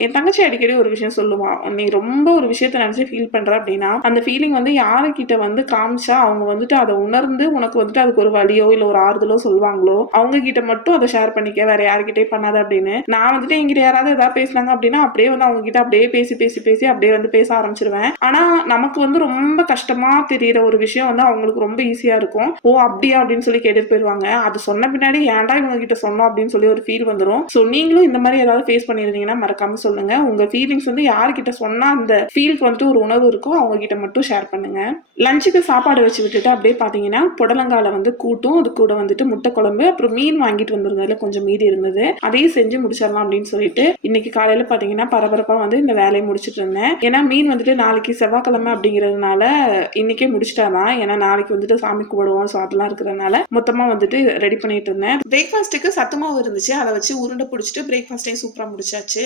என் தங்கச்சி அடிக்கடி ஒரு விஷயம் சொல்லுவா நீ ரொம்ப ஒரு விஷயத்த நினைச்சு ஃபீல் பண்ற அப்படின்னா அந்த ஃபீலிங் வந்து யாருக்கிட்ட வந்து காமிச்சா அவங்க வந்துட்டு அதை உணர்ந்து உனக்கு வந்துட்டு அதுக்கு ஒரு வழியோ இல்ல ஒரு ஆறுதலோ சொல்லுவாங்களோ அவங்க கிட்ட மட்டும் அதை ஷேர் பண்ணிக்க வேற யாருக்கிட்டே பண்ணாத அப்படின்னு. நான் வந்துட்டு எங்கிட்ட யாராவது ஏதாவது பேசினாங்க அப்படின்னா அப்படியே வந்து அவங்க கிட்ட அப்படியே பேசி பேசி பேசி அப்படியே வந்து பேச ஆரம்பிச்சிருவேன். ஆனா நமக்கு வந்து ரொம்ப கஷ்டமா தெரியற ஒரு விஷயம் வந்து அவங்களுக்கு ரொம்ப ஈஸியா இருக்கும். ஓ அப்படியா? அப்படின்னு சொல்லி கேட்டுட்டு போயிருவாங்க. அது சொன்ன பின்னாடி ஏன்டா இவங்க கிட்ட சொன்னோம்? அப்படின்னு சொல்லி ஒரு ஃபீல் வந்துடும் ஸோ நீங்களும் இந்த மாதிரி ஏதாவது ஃபேஸ் பண்ணிருந்தீங்கன்னா மறக்காம சொல்லுங்க. உங்க ஃபீலிங்ஸ் வந்து யார்கிட்ட சொன்னா அந்த ஃபீலுக்கு வந்துட்டு ஒரு உணவு இருக்கோ அவங்க கிட்ட மட்டும் ஷேர் பண்ணுங்க. லஞ்சுக்கு சாப்பாடு வச்சு விட்டுட்டு அப்படியே பாத்தீங்கன்னா புடலங்கால வந்து கூட்டும். அது கூட வந்துட்டு முட்டை குழம்பு அப்புறம் மீன் வாங்கிட்டு வந்திருந்ததுல கொஞ்சம் மீதி இருந்தது. அதையும் செஞ்சு முடிச்சிடலாம் அப்படின்னு சொல்லிட்டு இன்னைக்கு காலையில பாத்தீங்கன்னா பரபரப்பா வந்து இந்த வேலையை முடிச்சிட்டு இருந்தேன். ஏன்னா மீன் வந்துட்டு நாளைக்கு செவ்வாய்க்கிழமை அப்படிங்கிறதுனால இன்னைக்கே முடிச்சிட்டாதான். ஏன்னா நாளைக்கு வந்துட்டு சாமி கும்பிடுவோம். ஸோ அதெல்லாம் இருக்கிறதுனால மொத்தமா வந்துட்டு ரெடி பண்ணிட்டு இருந்தேன். பிரேக்ஃபாஸ்ட்டுக்கு சத்துமாவு இருந்துச்சு. அதை வச்சு உருண்டை பிடிச்சிட்டு பிரேக்ஃபாஸ்டையும் சூப்பரா முடிச்சாச்சு.